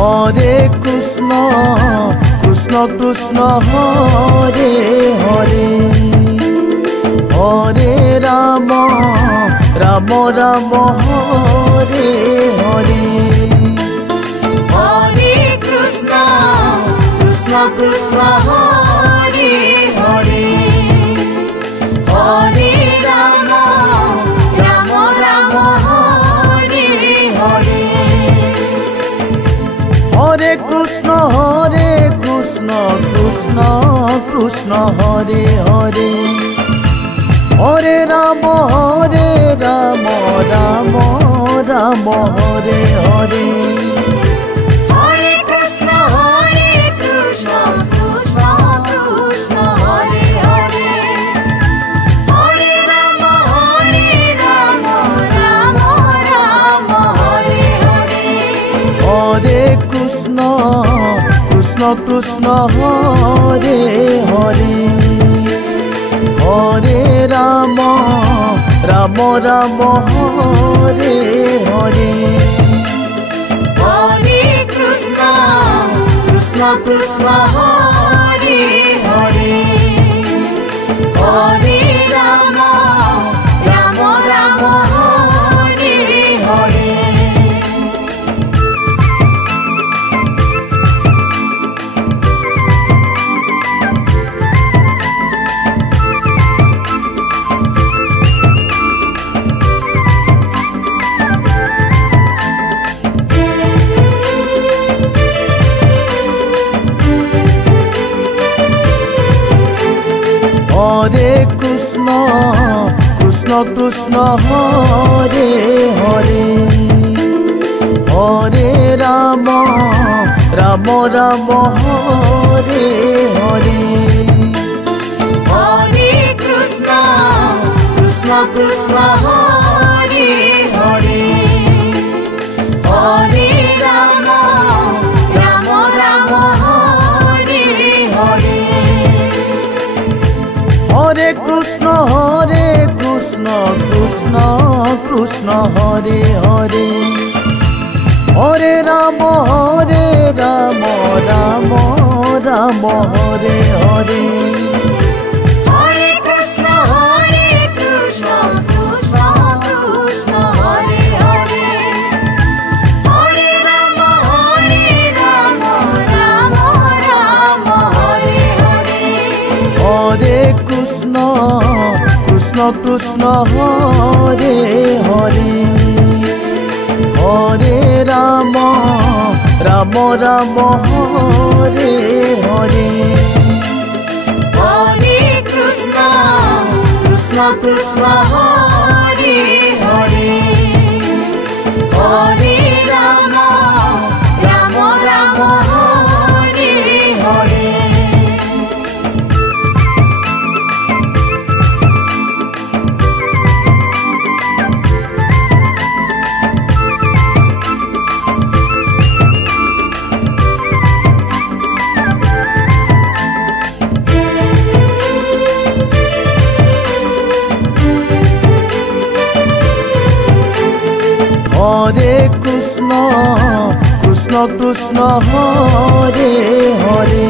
Hare Krishna Krishna Krishna Hare Hare Hare Ram Ram Ram Hare Hare Hare Krishna Krishna Krishna Hare Hare Hare Ram Ram Ram Hare Hare Hare Krishna Krishna Krishna Hare Hare Hare Ram Ram Ram Hare Hare Hare Krishna Krishna Krishna Hare Hare Hare Ram Ram Ram Hare Hare Hare Krishna Krishna Hare Hare Hare Ram Ram Hare Hare Hare Krishna Krishna Hare Hare Hare Ram Ram Hare Hare Hare Krishna Krishna Hare Hare Hare Ram Ram Hare Hare Hare Krishna Krishna Hare Hare Hare Ram Ram Hare Hare Hare Krishna Krishna Hare Hare Hare Ram Ram Hare Hare Hare Krishna Krishna Hare Hare Hare Ram Ram Hare Hare Hare Krishna Krishna Hare Hare Hare Ram Ram Hare Hare Hare Krishna Krishna Hare Hare Hare Ram Ram Hare Hare Hare Krishna Krishna Hare Hare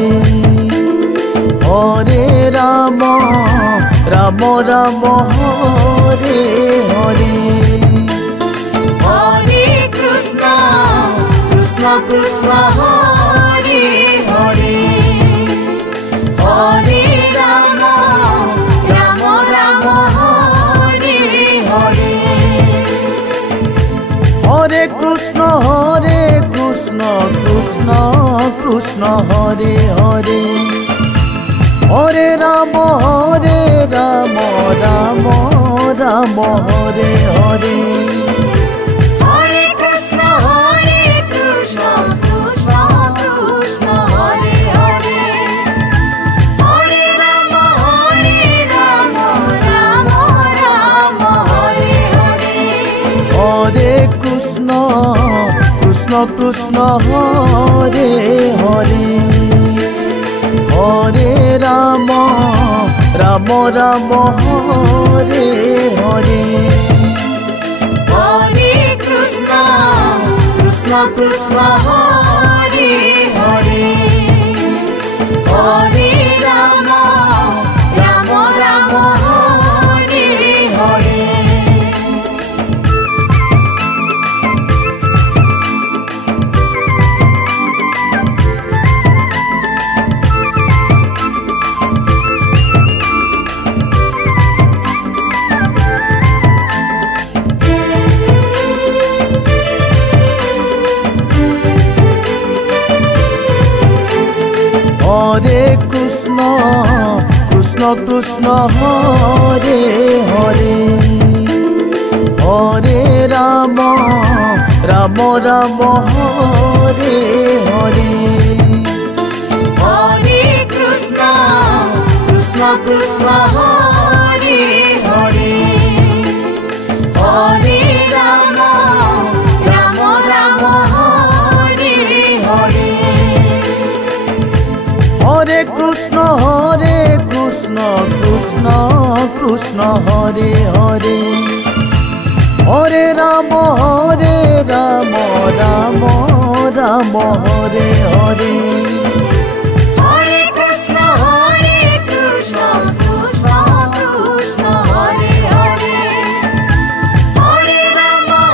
Hare Ram Ram Hare Hare Hare Krishna Krishna Hare Hare Hare Ram Ram Hare Hare Hare Krishna Krishna Hare Hare Hare Ram Ram Hare Hare Hare Krishna Krishna Hare Hare Hare Ram Ram Hare Hare Hare Krishna Krishna Hare Hare Hare Ram Hare Hare Hare Krishna Krishna Hare Hare Rama, Rama Rama, Hare Hare. Hare Krishna, Krishna Krishna, Hare Hare. Hare Rama, Rama Rama, Hare Hare. Hare Krishna, Krishna Krishna, Hare Hare. Hare Rama, Rama Rama, Hare Hare. Hare Krishna, Krishna Krishna, Hare Hare. Hare Rama, Rama Rama, Hare Hare. Hare Krishna, Krishna Krishna, Hare Hare. Hare Rama,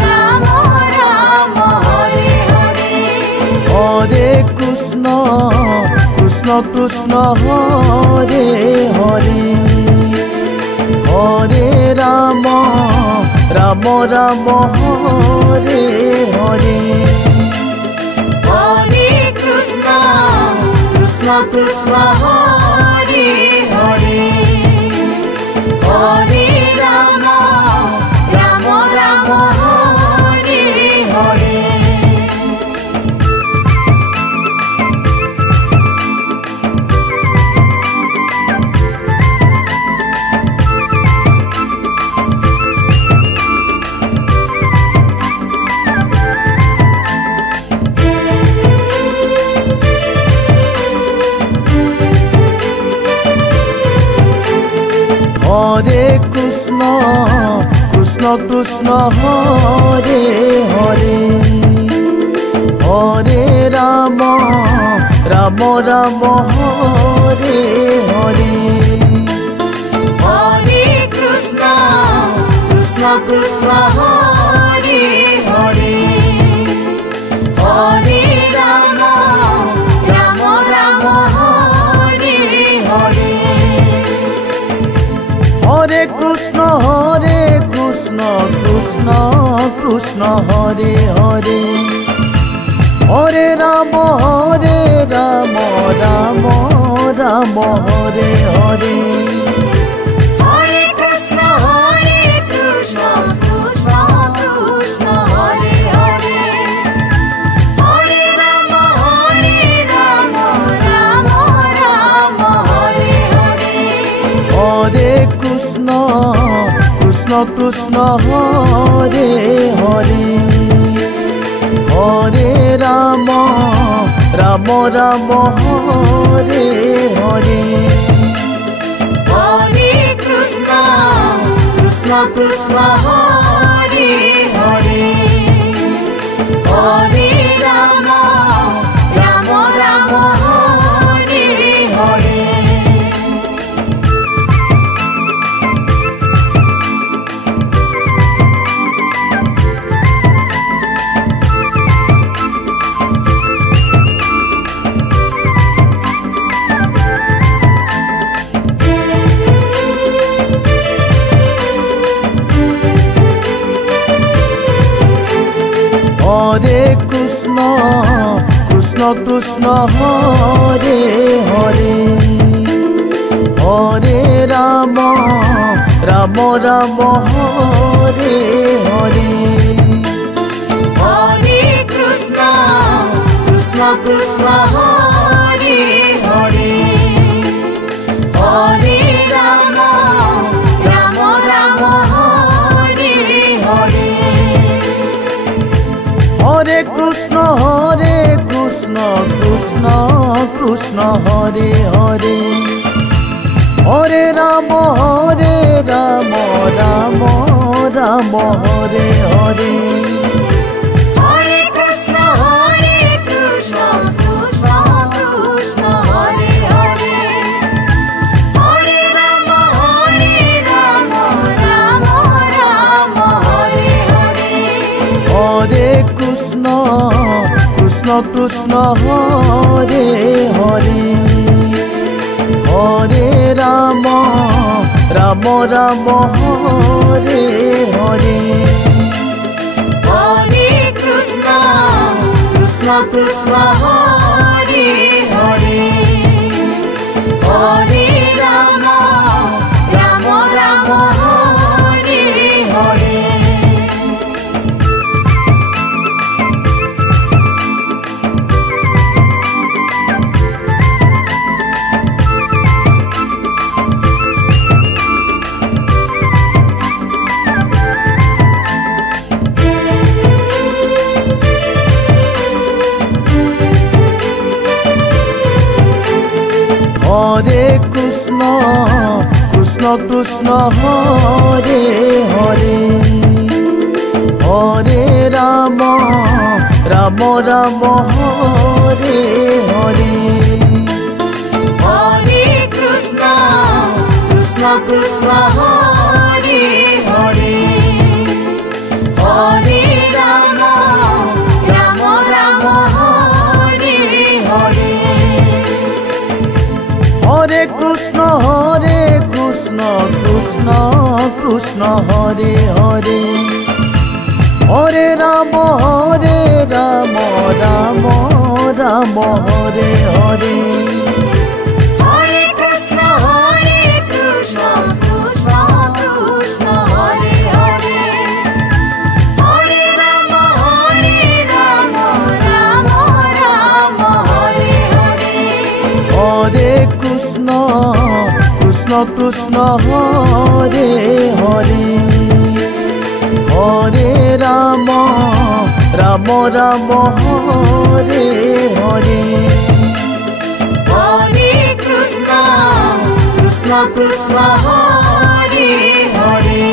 Rama Rama, Hare Hare. Hare Krishna, Krishna Krishna, Hare Hare. Hare Rama, Rama Rama, Hare Hare. Hare Krishna, Krishna Krishna, Hare Hare. Hare Rama, Rama Rama, Hare Hare. Hare Krishna, Krishna Krishna, Hare Hare. Hare Rama, Rama Rama, Hare Hare. Hare Krishna, Krishna Krishna, Hare Hare. Hare Rama, Rama Rama, Hare Hare. Hare Krishna, Krishna Krishna, Hare Hare. Hare Rama, Rama Rama, Hare Hare. Hare Krishna, Krishna Krishna, Hare Hare. Hare Rama, Rama Rama, Hare Hare. Hare Krishna, Krishna Krishna, Hare Hare. Hare Rama, Rama Rama, Hare Hare. Hare Krishna, Krishna Krishna, Hare Hare. Hare Rama, Rama Rama, Hare Hare. Hare Krishna, Krishna Krishna, Hare Hare. Hare Rama, Rama Rama, Hare Hare. Hare Krishna, Krishna Krishna, Hare Hare. Hare Rama, Rama Rama, Hare Hare. Hare Krishna, Krishna Krishna, Hare Hare. Hare Rama, Rama Rama, Hare Hare. Hare Krishna, Krishna Krishna Hare Hare Hare Ram Ram Ram Hare Hare Hare Krishna Krishna Krishna Hare Hare Hare Ram Ram Ram Hare Hare Hare Krishna Krishna Krishna Hare Hare Hare Ram Ram Ram Hare Hare Hare Krishna Krishna Krishna Hare Hare Hare Ram Ram Ram Hare Hare Hare Krishna Krishna Krishna Hare Hare Hare Ram Ram Ram Ram Hare Hare Hare Krishna Krishna Krishna Hare Hare Hare Ram Ram Ram Hare Hare Hare Krishna Krishna Krishna Hare Hare Hare Ram Ram Ram Hare Hare Hare Krishna Krishna Krishna Hare Hare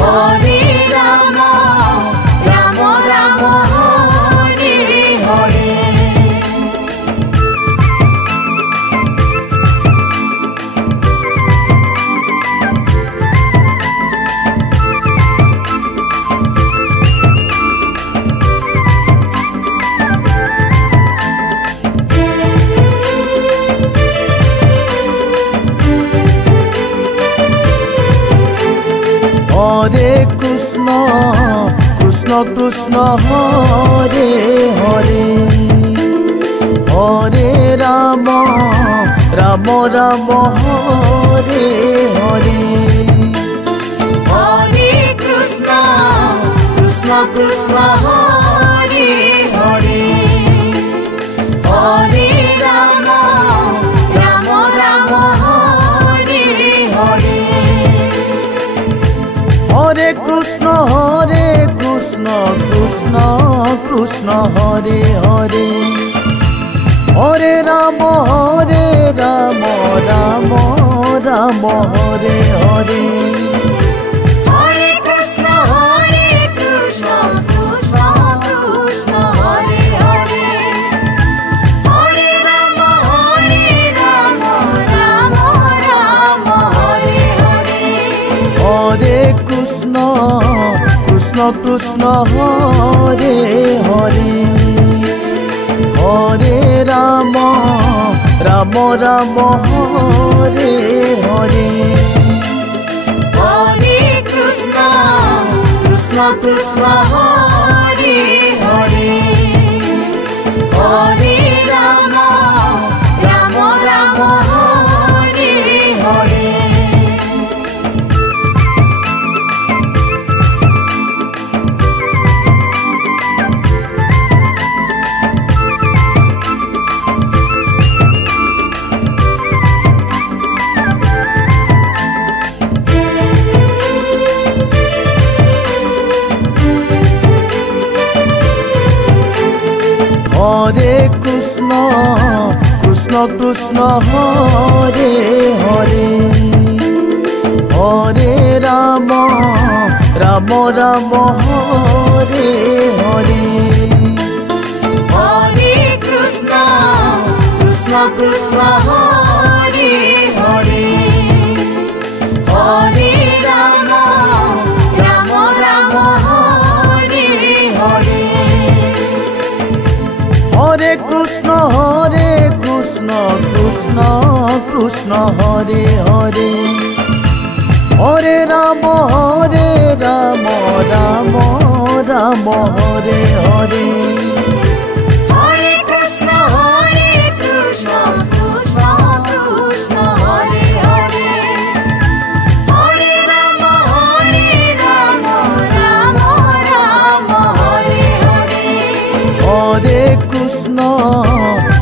Hare Ram Ram Ram Hare Hare Hare Krishna Krishna Krishna Hare Hare Hare Ram Ram Ram Hare Hare Hare Krishna Krishna Krishna Hare Hare Hare Ram Ram Ram Hare Hare Hare Krishna Krishna Krishna Hare Hare Hare Ram Ram Ram Hare Hare Hare Krishna Krishna Krishna Hare Hare Hare Ram Ram Ram Hare Hare Hare Krishna Krishna Krishna Hare Hare Hare Ram Ram Ram Hare Hare Hare Krishna Krishna Krishna Hare Hare Hare Ram Ram Ram Hare Hare Hare Krishna Krishna Krishna Hare Hare Hare Ram Ram Ram Hare Hare Hare Krishna Krishna Krishna Hare Hare Hare Ram Ram Ram Hare Hare Hare Hare Hare Ram Ram Ram Hare Hare Hare Krishna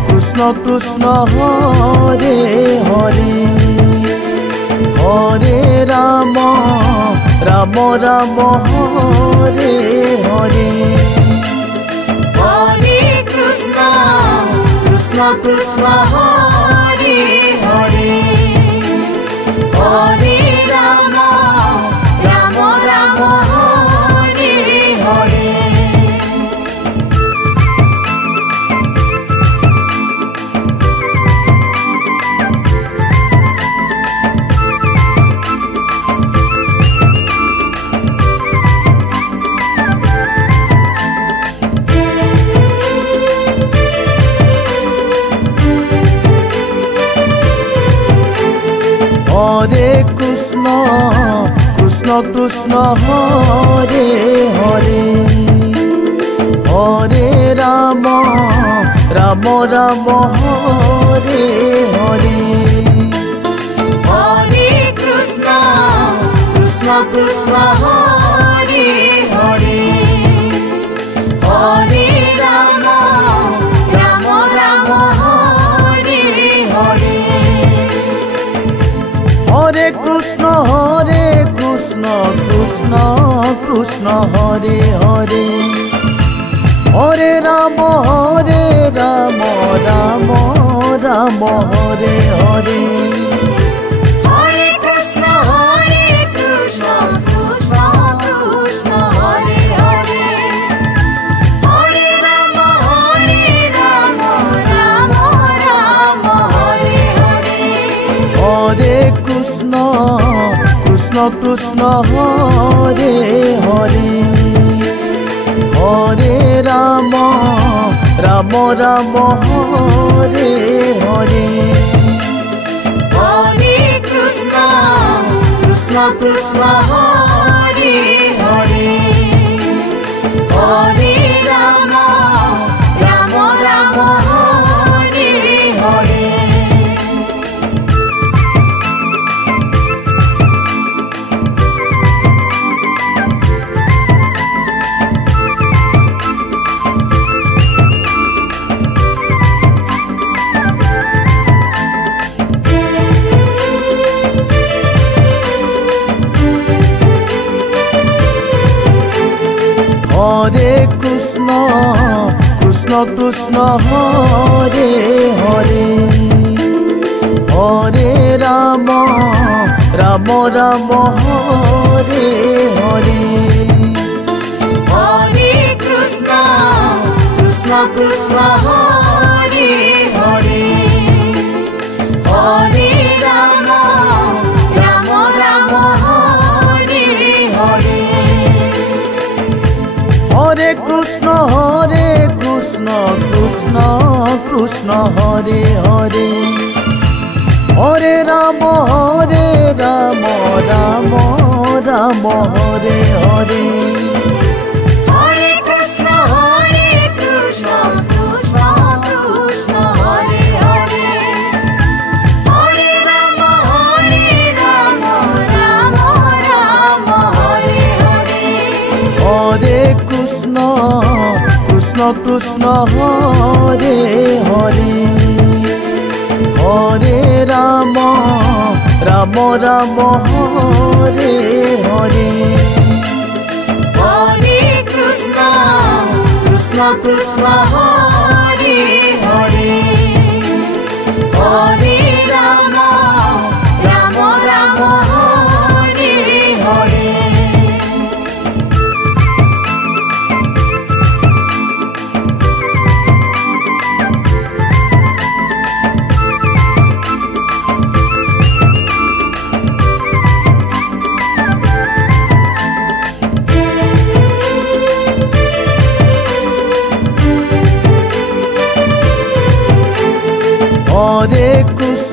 Krishna Krishna Hare Hare Hare Ram Ram Ram Hare Hare Hare Krishna Krishna Krishna Hare Hare Hare Ram Ram Ram Hare Hare Hare Krishna Krishna Krishna Hare Hare Hare Ram Ram Ram Hare Hare Hare Krishna Krishna Krishna Hare Hare Hare Ram Ram Ram Hare Hare Hare Krishna Krishna Krishna Hare Hare Hare Ram Ram Ram Hare Hare Hare Krishna Krishna Krishna Hare Hare Hare Ram Ram Ram Hare Hare Hare Krishna Krishna Krishna Hare Hare Hare Ram Ram Ram Hare Hare Hare Krishna Krishna Krishna Hare Hare Hare Ram Ram Ram Hare Hare Hare Krishna Krishna Krishna Hare Hare Hare Ram Ram Ram Hare Hare Hare Krishna Krishna Krishna Hare Hare Hare Ram Ram Ram Hare Hare Hare Krishna Krishna Krishna Hare Hare Hare Ram Ram Ram Hare Hare Hare Krishna Krishna Krishna Hare Hare Hare Ram Ram Ram Hare Hare Hare Krishna Krishna Krishna Hare Hare Hare Ram Ram Ram Hare Hare Hare Krishna Krishna Krishna Hare Hare Hare Ram Ram Hare Hare Hare Krishna Krishna Krishna Hare Hare Hare Ram Ram Hare Hare Hare Krishna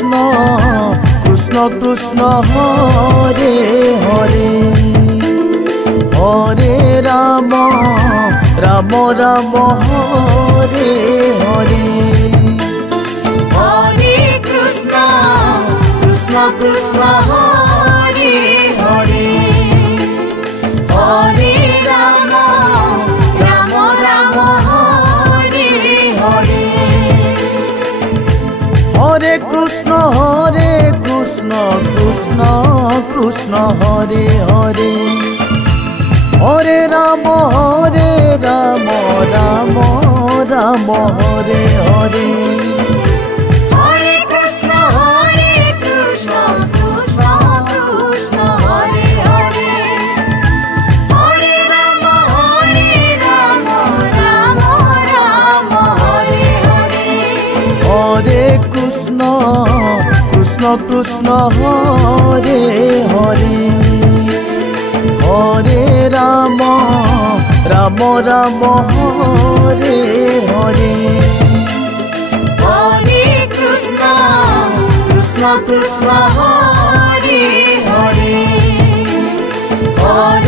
Hare Hare Hare Ram Ram Ram Hare Hare Hare Krishna Krishna Krishna Hare Hare Hare Ram Ram Ram Hare Hare Hare Krishna Krishna Krishna Hare Hare Hare Ram Ram Ram Hare Hare Hare Krishna Krishna Krishna Hare Hare Hare Ram Ram Ram Hare Hare Hare Krishna Krishna Hare Hare Hare Ram Ram Hare Hare Hare Krishna Krishna Krishna Hare Hare Hare